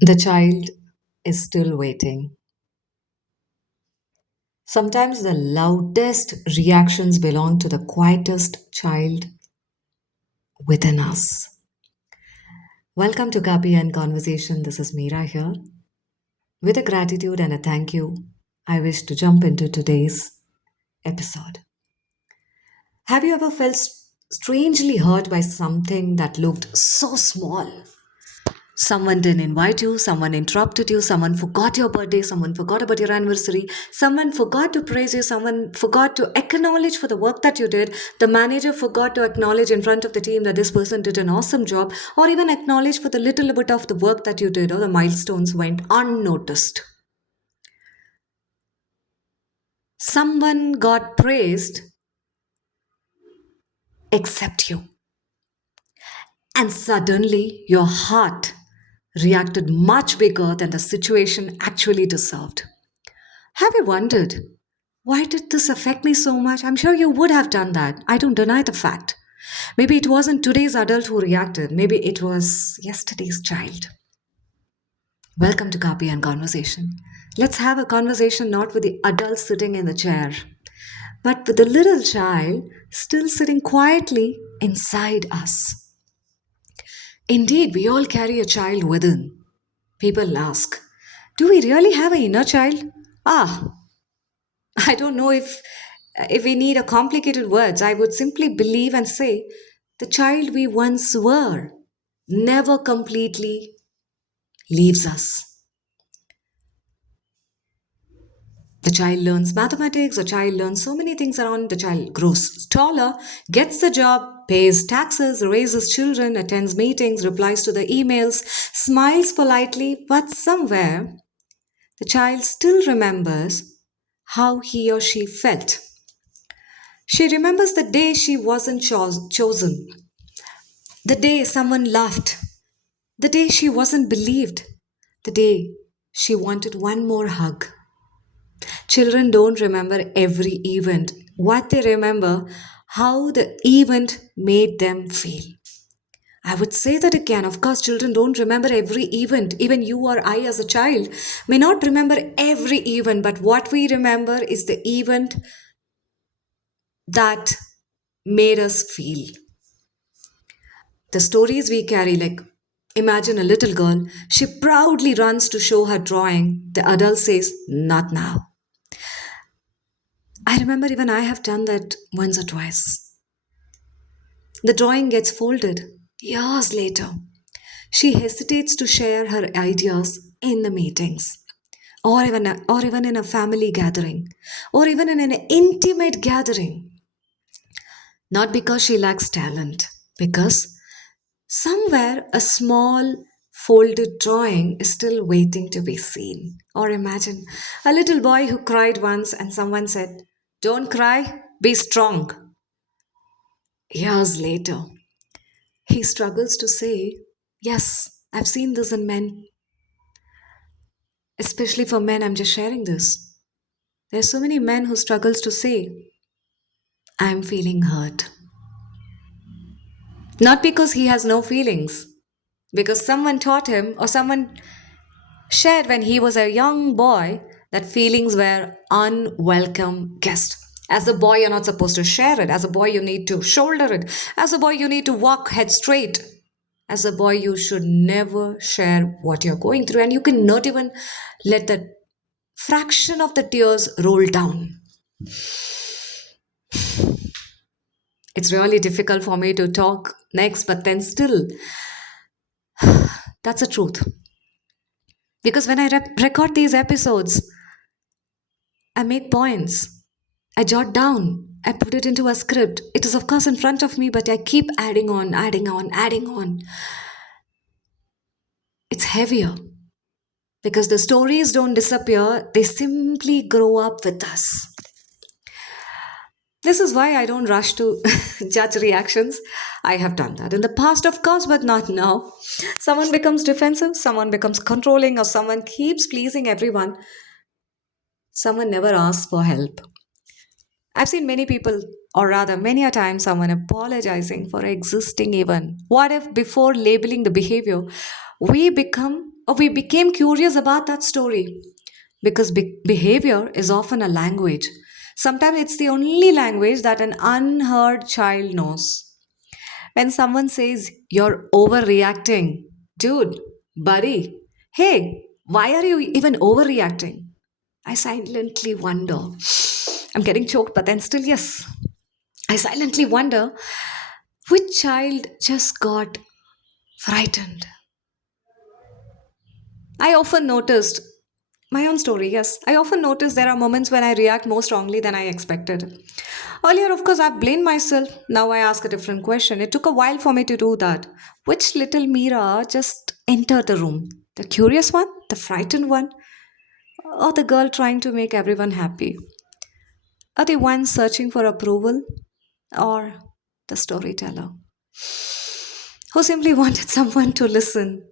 The child is still waiting. Sometimes the loudest reactions belong to the quietest child within us. Welcome to Copy and Conversation. This is Meera here. With a gratitude and a thank you, I wish to jump into today's episode. Have you ever felt strangely hurt by something that looked so small? Someone didn't invite you, someone interrupted you, someone forgot your birthday, someone forgot about your anniversary, someone forgot to praise you, someone forgot to acknowledge for the work that you did, the manager forgot to acknowledge in front of the team that this person did an awesome job, or even acknowledge for the little bit of the work that you did, or the milestones went unnoticed. Someone got praised except you. And suddenly your heart reacted much bigger than the situation actually deserved. Have you wondered, why did this affect me so much? I'm sure you would have done that. I don't deny the fact. Maybe it wasn't today's adult who reacted, maybe it was yesterday's child. Welcome to Copy and Conversation. Let's have a conversation not with the adult sitting in the chair, but with the little child still sitting quietly inside us. Indeed, we all carry a child within. People ask, do we really have an inner child? Ah, I don't know if we need a complicated words. I would simply believe and say the child we once were never completely leaves us. The child learns mathematics, the child learns so many things around, the child grows taller, gets the job, pays taxes, raises children, attends meetings, replies to the emails, smiles politely, but somewhere the child still remembers how he or she felt. She remembers the day she wasn't chosen, the day someone laughed, the day she wasn't believed, the day she wanted one more hug. Children don't remember every event. What they remember, how the event made them feel. I would say that again. Of course, children don't remember every event. Even you or I, as a child, may not remember every event, but what we remember is the event that made us feel. The stories we carry, like imagine a little girl, she proudly runs to show her drawing. The adult says, not now. I remember even I have done that once or twice. The drawing gets folded years later. She hesitates to share her ideas in the meetings, or even in a family gathering, or even in an intimate gathering. Not because she lacks talent, because somewhere a small folded drawing is still waiting to be seen. Or imagine a little boy who cried once and someone said, don't cry, be strong. Years later, he struggles to say, yes, I've seen this in men. Especially for men, I'm just sharing this. There's so many men who struggles to say, I'm feeling hurt. Not because he has no feelings, because someone taught him or someone shared when he was a young boy that feelings were unwelcome guest. As a boy, you're not supposed to share it. As a boy, you need to shoulder it. As a boy, you need to walk head straight. As a boy, you should never share what you're going through, and you cannot even let that fraction of the tears roll down. It's really difficult for me to talk next, but then still, that's the truth. Because when I record these episodes, I make points. I jot down. I put it into a script. It is, of course, in front of me, but I keep adding on, adding on, adding on. It's heavier because the stories don't disappear, they simply grow up with us. This is why I don't rush to judge reactions. I have done that in the past, of course, but not now. Someone becomes defensive, someone becomes controlling, or someone keeps pleasing everyone. Someone never asks for help. I've seen many people, or rather, many a time, someone apologizing for existing even. What if, before labeling the behavior, we become Or we became curious about that story because behavior is often a language. Sometimes it's the only language that an unheard child knows. When someone says, "You're overreacting," dude, buddy, hey, why are you even overreacting? I silently wonder. I'm getting choked, but then still, yes. I silently wonder which child just got frightened. I often noticed my own story, yes. I often notice there are moments when I react more strongly than I expected. Earlier, of course, I blamed myself. Now I ask a different question. It took a while for me to do that. Which little Mira just entered the room? The curious one? The frightened one? Or the girl trying to make everyone happy? Or the one searching for approval? Or the storyteller who simply wanted someone to listen?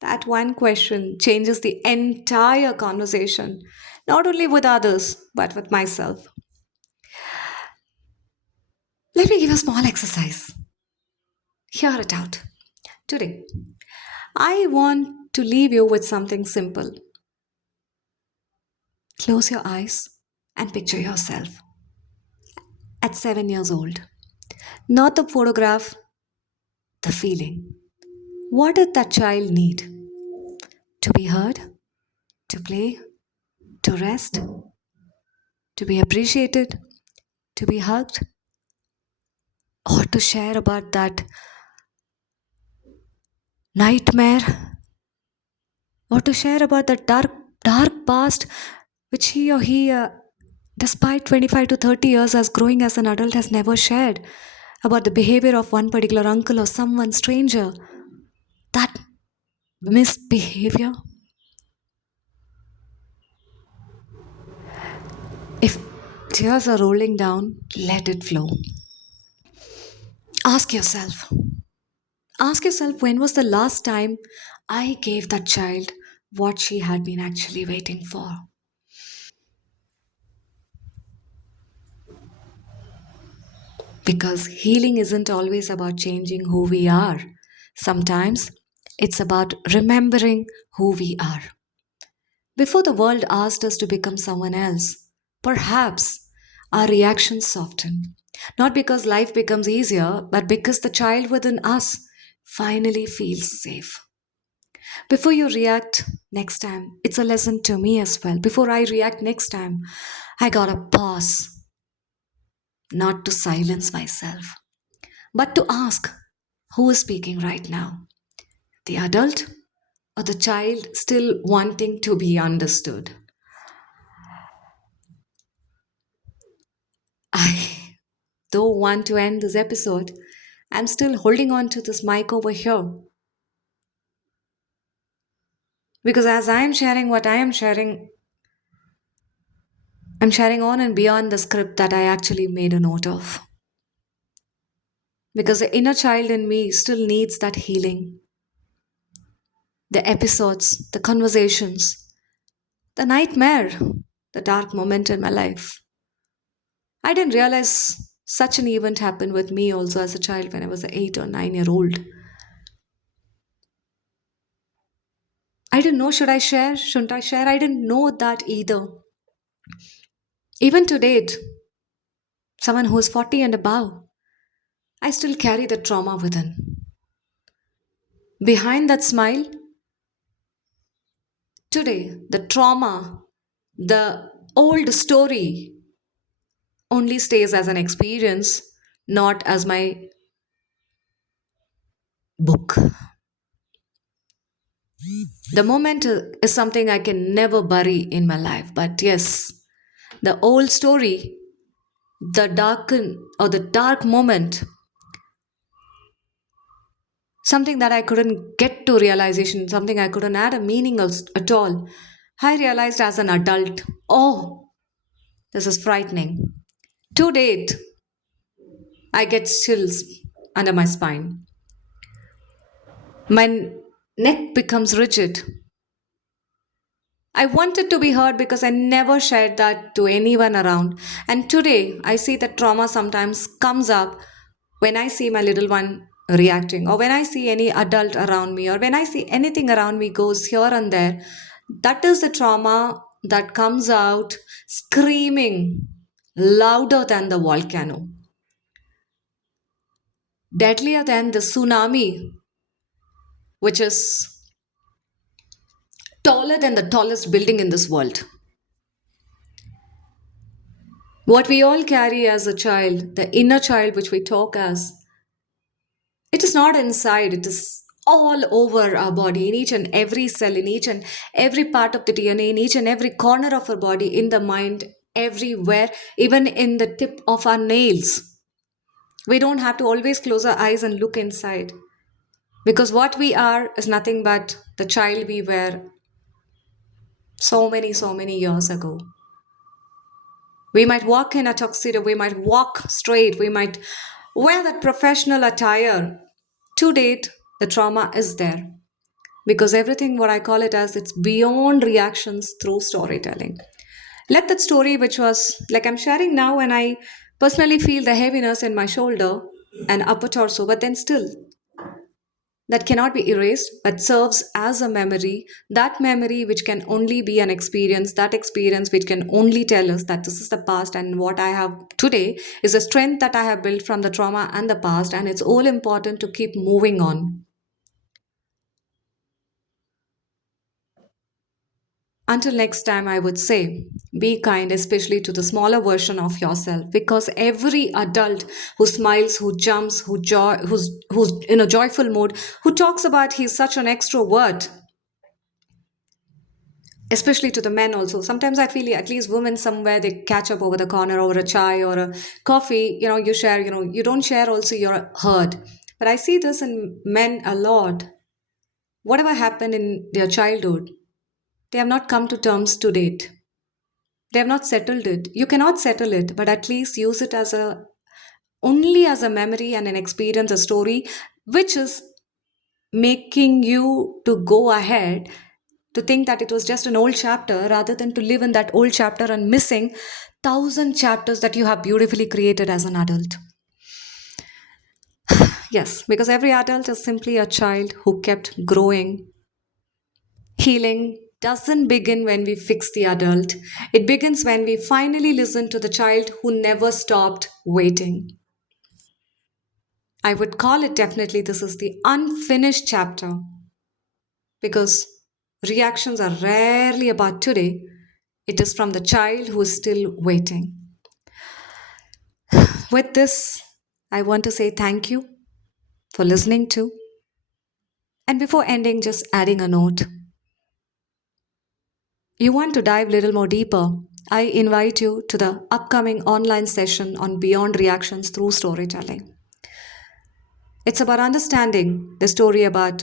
That one question changes the entire conversation, not only with others, but with myself. Let me give a small exercise. Hear it out. Today, I want to leave you with something simple. Close your eyes and picture yourself at 7 years old. Not the photograph, the feeling. What did that child need? To be heard, to play, to rest, to be appreciated, to be hugged, or to share about that nightmare, or to share about that dark past which he or he, despite 25 to 30 years as growing as an adult, has never shared about the behavior of one particular uncle or someone stranger. That misbehavior. If tears are rolling down, let it flow. Ask yourself. Ask yourself, when was the last time I gave that child what she had been actually waiting for? Because healing isn't always about changing who we are. Sometimes it's about remembering who we are. Before the world asked us to become someone else, perhaps our reactions soften. Not because life becomes easier, but because the child within us finally feels safe. Before you react next time, it's a lesson to me as well. Before I react next time, I gotta pause, not to silence myself, but to ask, who is speaking right now? The adult or the child still wanting to be understood? I don't want to end this episode. I'm still holding on to this mic over here because as I am sharing what I am sharing, I'm sharing on and beyond the script that I actually made a note of. Because the inner child in me still needs that healing. The episodes, the conversations, the nightmare, the dark moment in my life. I didn't realize such an event happened with me also as a child when I was an 8 or 9 year old. I didn't know, should I share? Shouldn't I share? I didn't know that either. Even to date, someone who is 40 and above, I still carry the trauma within. Behind that smile, today, the trauma, the old story only stays as an experience, not as my book. The moment is something I can never bury in my life. But yes, the old story, the darken or the dark moment, something that I couldn't get to realization, something I couldn't add a meaning at all. I realized as an adult, oh, this is frightening. To date, I get chills under my spine. My neck becomes rigid. I wanted to be heard because I never shared that to anyone around. And today, I see that trauma sometimes comes up when I see my little one. reacting, or when I see any adult around me, or when I see anything around me goes here and there, that is the trauma that comes out screaming louder than the volcano, deadlier than the tsunami, which is taller than the tallest building in this world. What we all carry as a child, the inner child which we talk as, it is not inside, it is all over our body, in each and every cell, in each and every part of the DNA, in each and every corner of our body, in the mind, everywhere, even in the tip of our nails. We don't have to always close our eyes and look inside, because what we are is nothing but the child we were so many years ago. We might walk in a tuxedo, we might walk straight, we might wear that professional attire. To date, the trauma is there, because everything, what I call it as, it's beyond reactions through storytelling. Let that story, which was like I'm sharing now, and I personally feel the heaviness in my shoulder and upper torso, but then still that cannot be erased but serves as a memory, that memory which can only be an experience, that experience which can only tell us that this is the past, and what I have today is a strength that I have built from the trauma and the past, and it's all important to keep moving on. Until next time, I would say be kind, especially to the smaller version of yourself, because every adult who smiles, who jumps, who's in a joyful mood, who talks about he's such an extrovert, especially to the men also. Sometimes I feel at least women somewhere they catch up over the corner over a chai or a coffee. You share. You don't share. Also, you're heard. But I see this in men a lot. Whatever happened in their childhood, they have not come to terms to date. They have not settled it. You cannot settle it, but at least use it as a only as a memory and an experience, a story, which is making you to go ahead, to think that it was just an old chapter rather than to live in that old chapter and missing thousand chapters that you have beautifully created as an adult. Yes, because every adult is simply a child who kept growing. Healing doesn't begin when we fix the adult, it begins when we finally listen to the child who never stopped waiting. I would call it definitely this is the unfinished chapter, because reactions are rarely about today. It is from the child who is still waiting. With this, I want to say thank you for listening to. And before ending, just adding a note. You want to dive a little more deeper? I invite you to the upcoming online session on Beyond Reactions Through Storytelling. It's about understanding the story about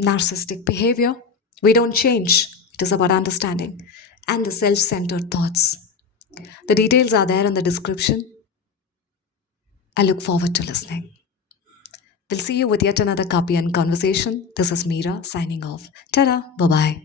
narcissistic behavior. We don't change, it is about understanding, and the self centered thoughts. The details are there in the description. I look forward to listening. We'll see you with yet another copy and conversation. This is Meera signing off. Ta-da, bye bye.